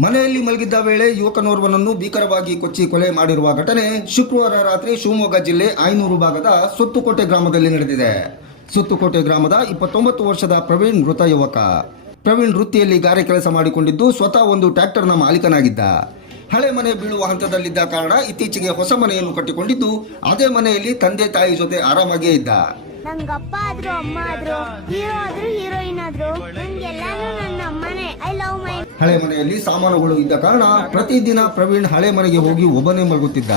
ಮನೆಯಲ್ಲಿ ಮಲಗಿದ್ದ ವೇಳೆ ಯುವಕನೋರ್ವನನ್ನು ಭೀಕರವಾಗಿ ಕೊಚ್ಚಿ ಕೊಲೆ ಮಾಡಿರುವ ಘಟನೆ ಶುಕ್ರವಾರ ರಾತ್ರಿ ಶಿವಮೊಗ್ಗ ಜಿಲ್ಲೆ ಆಯನೂರು ಭಾಗದ ಸುತ್ತುಕೋಟೆ ಗ್ರಾಮದಲ್ಲಿ ನಡೆದಿದೆ. ಸುತ್ತುಕೋಟೆ ಗ್ರಾಮದ 29 ವರ್ಷದ ಪ್ರವೀಣ್ ಮೃತ ಯುವಕ. ಪ್ರವೀಣ್ ವೃತ್ತಿಯಲ್ಲಿ ಗಾರೆ ಕೆಲಸ ಮಾಡಿಕೊಂಡಿದ್ದು ಸ್ವತಃ ಒಂದು ಟ್ರ್ಯಾಕ್ಟರ್ನ ಮಾಲೀಕನಾಗಿದ್ದ. ಹಳೆ ಮನೆ ಬೀಳುವ ಹಂತದಲ್ಲಿದ್ದ ಕಾರಣ ಇತ್ತೀಚೆಗೆ ಹೊಸ ಮನೆಯನ್ನು ಕಟ್ಟಿಕೊಂಡಿದ್ದು ಅದೇ ಮನೆಯಲ್ಲಿ ತಂದೆ ತಾಯಿ ಜೊತೆ ಆರಾಮಾಗಿಯೇ ಇದ್ದ. ನಂಗಪ್ಪ ಆದ್ರು ಅಮ್ಮ ಆದ್ರು ಹೀರೋ ಆದ್ರು ಹೀರೋಯಿನ್ ಆದ್ರು ನಂಗೆಲ್ಲಾನು ನನ್ನ ಅಮ್ಮನೇ. I love my. ಹಳೆ ಮನೆಯಲ್ಲಿ ಸಾಮಾನುಗಳು ಇದ್ದ ಕಾರಣ ಪ್ರತಿದಿನ ಪ್ರವೀಣ್ ಹಳೆ ಮನೆಗೆ ಹೋಗಿ ಒಬ್ಬನೇ ಮಲಗುತ್ತಿದ್ದ.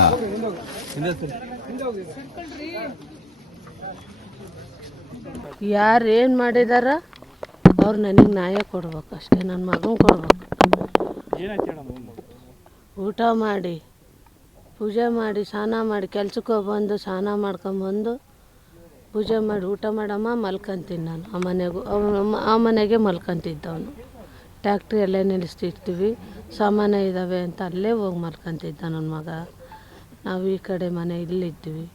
ಯಾರು ಏನು ಮಾಡಿದಾರ ಅವ್ರು ನನಗೆ ನ್ಯಾಯ ಕೊಡ್ಬೇಕು ಅಷ್ಟೇ. ನನ್ನ ಮಗನ ಕೊಡ್ಬೇಕು. ಊಟ ಮಾಡಿ ಪೂಜೆ ಮಾಡಿ ಸ್ನಾನ ಮಾಡಿ ಕೆಲ್ಸಕ್ಕೆ ಹೋಗ್ಬಂದು ಸ್ನಾನ ಮಾಡ್ಕೊಂಬಂದು ಪೂಜೆ ಮಾಡಿ ಊಟ ಮಾಡಮ್ಮ ಮಲ್ಕೊಂತೀನಿ ನಾನು. ಆ ಮನೆಗೆ ಮಲ್ಕೊಂತಿದ್ದವನು. ಟ್ಯಾಕ್ಟ್ರಿ ಅಲ್ಲೇ ನಿಲ್ಲಿಸ್ತಿರ್ತೀವಿ, ಸಾಮಾನು ಇದ್ದಾವೆ ಅಂತ ಅಲ್ಲೇ ಹೋಗಿ ಮಲ್ಕೊಂತಿದ್ದ ನನ್ನ ಮಗ. ನಾವು ಈ ಕಡೆ ಮನೆ ಇಲ್ಲಿದ್ದೀವಿ.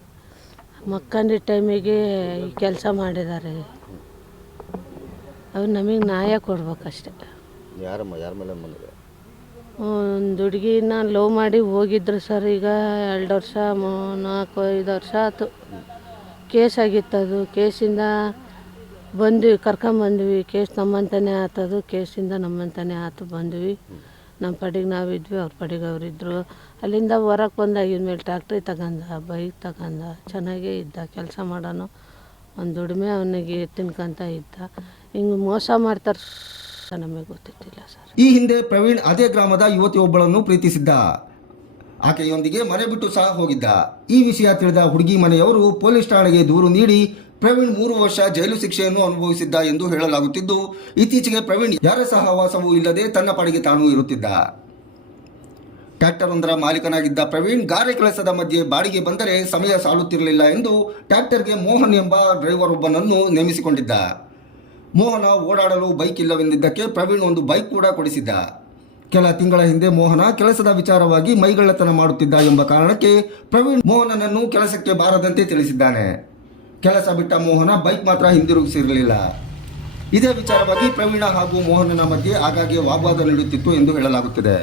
ಮಕ್ಕಂದಿದ್ದ ಟೈಮಿಗೆ ಈ ಕೆಲಸ ಮಾಡಿದ್ದಾರೆ. ಅವ್ರು ನಮಗೆ ನ್ಯಾಯ ಕೊಡ್ಬೇಕಷ್ಟೆ. ಒಂದು ಹುಡುಗಿನ ಲವ್ ಮಾಡಿ ಹೋಗಿದ್ರು ಸರ್. ಈಗ 2 ವರ್ಷ 4-5 ವರ್ಷ ಆಯ್ತು. ಕೇಸ್ ಆಗಿತ್ತು. ಅದು ಕೇಸಿಂದ ಬಂದ್ವಿ, ಕರ್ಕೊಂಬಂದ್ವಿ. ಕೇಸ್ ನಮ್ಮಂತಾನೆ ಆತದು. ಕೇಸಿಂದ ನಮ್ಮಂತಾನೆ ಆತು. ಬಂದ್ವಿ, ನಮ್ಮ ಪಡಿಗೆ ನಾವಿದ್ವಿ, ಅವ್ರ ಪಡಿಗೆ ಅವರಿದ್ದರು. ಅಲ್ಲಿಂದ ಹೊರಗೆ ಬಂದಾಗಿದ್ಮೇಲೆ ಟ್ಯಾಕ್ಟ್ರಿ ತಗೊಂಡ, ಬೈಕ್ ತಗೊಂಡ, ಚೆನ್ನಾಗೇ ಇದ್ದ. ಕೆಲಸ ಮಾಡೋನು, ಒಂದು ದುಡಿಮೆ ಅವನಿಗೆ ತಿನ್ಕೊಂತ ಇದ್ದ. ಹಿಂಗೆ ಮೋಸ ಮಾಡ್ತಾರೆ ನಮಗೆ ಗೊತ್ತಿದ್ದಿಲ್ಲ ಸರ್. ಈ ಹಿಂದೆ ಪ್ರವೀಣ್ ಅದೇ ಗ್ರಾಮದ ಯುವತಿಯೊಬ್ಬಳನ್ನು ಪ್ರೀತಿಸಿದ್ದ. ಆಕೆಯೊಂದಿಗೆ ಮನೆ ಬಿಟ್ಟು ಸಹ ಹೋಗಿದ್ದ. ಈ ವಿಷಯ ತಿಳಿದ ಹುಡುಗಿ ಮನೆಯವರು ಪೊಲೀಸ್ ಠಾಣೆಗೆ ದೂರು ನೀಡಿ ಪ್ರವೀಣ್ 3 ವರ್ಷ ಜೈಲು ಶಿಕ್ಷೆಯನ್ನು ಅನುಭವಿಸಿದ್ದ ಎಂದು ಹೇಳಲಾಗುತ್ತಿದ್ದು, ಇತ್ತೀಚೆಗೆ ಪ್ರವೀಣ್ ಯಾರ ಸಹವಾಸವೂ ಇಲ್ಲದೆ ತನ್ನ ಪಾಡಿಗೆ ತಾನು ಇರುತ್ತಿದ್ದ. ಟ್ರ್ಯಾಕ್ಟರ್ ಒಂದರ ಮಾಲೀಕನಾಗಿದ್ದ ಪ್ರವೀಣ್ ಗಾರೆ ಕೆಲಸದ ಮಧ್ಯೆ ಬಾಡಿಗೆ ಬಂದರೆ ಸಮಯ ಸಾಲುತ್ತಿರಲಿಲ್ಲ ಎಂದು ಟ್ರ್ಯಾಕ್ಟರ್ಗೆ ಮೋಹನ್ ಎಂಬ ಡ್ರೈವರ್ ಒಬ್ಬನನ್ನು ನೇಮಿಸಿಕೊಂಡಿದ್ದ. ಮೋಹನ ಓಡಾಡಲು ಬೈಕ್ ಇಲ್ಲವೆಂದಿದ್ದಕ್ಕೆ ಪ್ರವೀಣ್ ಒಂದು ಬೈಕ್ ಕೂಡ ಕೊಡಿಸಿದ್ದ. ಕೆಲ ತಿಂಗಳ ಹಿಂದೆ ಮೋಹನ ಕೆಲಸದ ವಿಚಾರವಾಗಿ ಮೈಗಳ್ಳತನ ಮಾಡುತ್ತಿದ್ದ ಎಂಬ ಕಾರಣಕ್ಕೆ ಪ್ರವೀಣ್ ಮೋಹನನನ್ನು ಕೆಲಸಕ್ಕೆ ಬಾರದಂತೆ ತಿಳಿಸಿದ್ದಾನೆ. ಕೆಲಸ ಬಿಟ್ಟ ಮೋಹನ ಬೈಕ್ ಮಾತ್ರ ಹಿಂದಿರುಗಿಸಿರಲಿಲ್ಲ. ಇದೇ ವಿಚಾರವಾಗಿ ಪ್ರವೀಣ ಹಾಗೂ ಮೋಹನನ ಮಧ್ಯೆ ಆಗಾಗ್ಗೆ ವಾಗ್ವಾದ ನಡೆಯುತ್ತಿತ್ತು ಎಂದು ಹೇಳಲಾಗುತ್ತಿದೆ.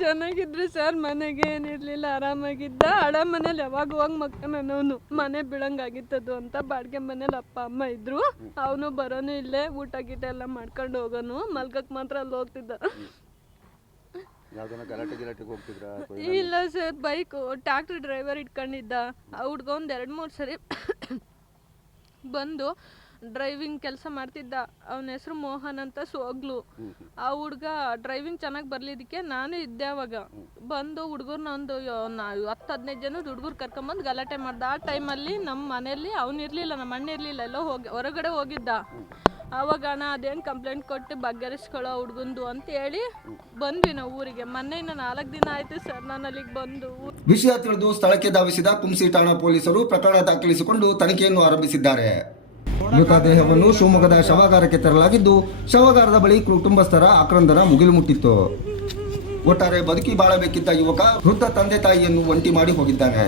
ಚೆನ್ನಾಗಿದ್ರು ಸರ್. ಮನೆಗೆ ಏನಿರಲಿಲ್ಲ, ಆರಾಮಾಗಿದ್ದ. ಹಳೆ ಮನೇಲಿ ಯಾವಾಗ ಹೋಗಿ ಮಕ್ಕನವನು ಮನೆ ಬೀಳಂಗಾಗಿತ್ತದು ಅಂತ ಬಾಡಿಗೆ ಮನೇಲಿ ಅಪ್ಪ ಅಮ್ಮ ಇದ್ರು. ಅವನು ಬರೋನು ಇಲ್ಲೇ ಊಟ ಗೀಟ ಎಲ್ಲ ಮಾಡ್ಕೊಂಡು ಹೋಗೋನು. ಮಲ್ಗಕ್ಕೆ ಮಾತ್ರ ಅಲ್ಲಿ ಹೋಗ್ತಿದ್ದ. ಇಲ್ಲ ಸರ್, ಬೈಕು ಟ್ಯಾಕ್ಟ್ರಿ ಡ್ರೈವರ್ ಇಟ್ಕೊಂಡಿದ್ದ. ಆ ಹುಡ್ಗ ಒಂದು 2-3 ಸರಿ ಬಂದು ಡ್ರೈವಿಂಗ್ ಕೆಲಸ ಮಾಡ್ತಿದ್ದ. ಅವನ ಹೆಸರು ಮೋಹನ್ ಅಂತ, ಸೋಗ್ಲು. ಆ ಹುಡ್ಗ ಡ್ರೈವಿಂಗ್ ಚೆನ್ನಾಗಿ ಬರ್ಲಿದ್ದಕ್ಕೆ ನಾನು ಇದ್ದೆ. ಅವಾಗ ಬಂದು ಹುಡುಗರ್ನ ಒಂದು 10-15 ಜನದ ಹುಡುಗರು ಕರ್ಕೊಂಬಂದು ಗಲಾಟೆ ಮಾಡ್ದ. ಆ ಟೈಮಲ್ಲಿ ನಮ್ಮ ಮನೆಯಲ್ಲಿ ಅವನಿರಲಿಲ್ಲ, ನಮ್ಮ ಅಣ್ಣ ಇರಲಿಲ್ಲ, ಎಲ್ಲೋ ಹೊರಗಡೆ ಹೋಗಿದ್ದ. ಆವಾಗ ಅಣ್ಣ ಅದೇನು ಕಂಪ್ಲೇಂಟ್ ಕೊಟ್ಟು ಬಗೆಹರಿಸ್ಕೊಳ್ಳೋ ಹುಡುಗಂದು ಅಂತ ಹೇಳಿ ಬಂದ್ವಿ ನಾವು ಊರಿಗೆ. ಮೊನ್ನೆ ಇನ್ನು 4 ದಿನ ಆಯ್ತು ಸರ್ ನಾನು ಅಲ್ಲಿಗೆ ಬಂದು. ವಿಷಯ ತಿಳಿದು ಸ್ಥಳಕ್ಕೆ ಧಾವಿಸಿದ ಕುಂಸಿ ಠಾಣಾ ಪೊಲೀಸರು ಪ್ರಕರಣ ದಾಖಲಿಸಿಕೊಂಡು ತನಿಖೆಯನ್ನು ಆರಂಭಿಸಿದ್ದಾರೆ. ಮೃತದೇಹವನ್ನು ಶಿವಮೊಗ್ಗದ ಶವಾಗಾರಕ್ಕೆ ತರಲಾಗಿದ್ದು, ಶವಾಗಾರದ ಬಳಿ ಕುಟುಂಬಸ್ಥರ ಆಕ್ರಂದನ ಮುಗಿಲು ಮುಟ್ಟಿತ್ತು. ಒಟ್ಟಾರೆ ಬದುಕಿ ಬಾಳಬೇಕಿದ್ದ ಯುವಕ ವೃದ್ಧ ತಂದೆ ತಾಯಿಯನ್ನು ಒಂಟಿ ಮಾಡಿ ಹೋಗಿದ್ದಾನೆ.